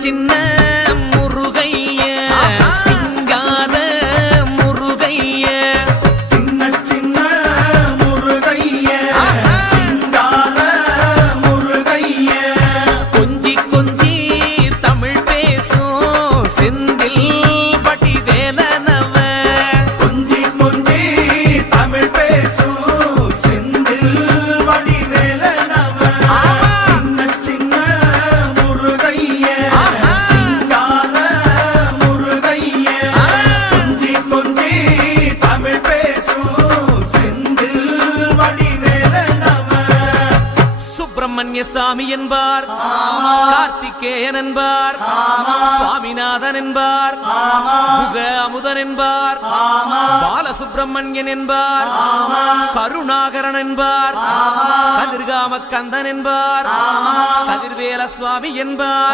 சின்ன முருகைய சிங்கார முருகைய சின்ன சின்ன முருகைய சிங்கார முருகைய கொஞ்சி கொஞ்சி தமிழ் பேசும் செந்தில் வடிவேலனவ கொஞ்சி கொஞ்சி தமிழ் பேசும் செந்தில் வடிவேலனவ சின்ன சின்ன முருகைய சிங்கார முருகைய கொஞ்சி கொஞ்சி தமிழ் பேசும் செந்தில் வடிவேலனவ சுப்பிரமணிய சாமி என்பார் கார்த்திகேயன் என்பார் சுவாமிநாதன் என்பார் முக அமுதன் என்பார் பாலசுப்பிரமணியன் என்பார் கருணாகரன் என்பார் கதிர்காம கந்தன் என்பார் கதிர்வேல சுவாமி என்பார்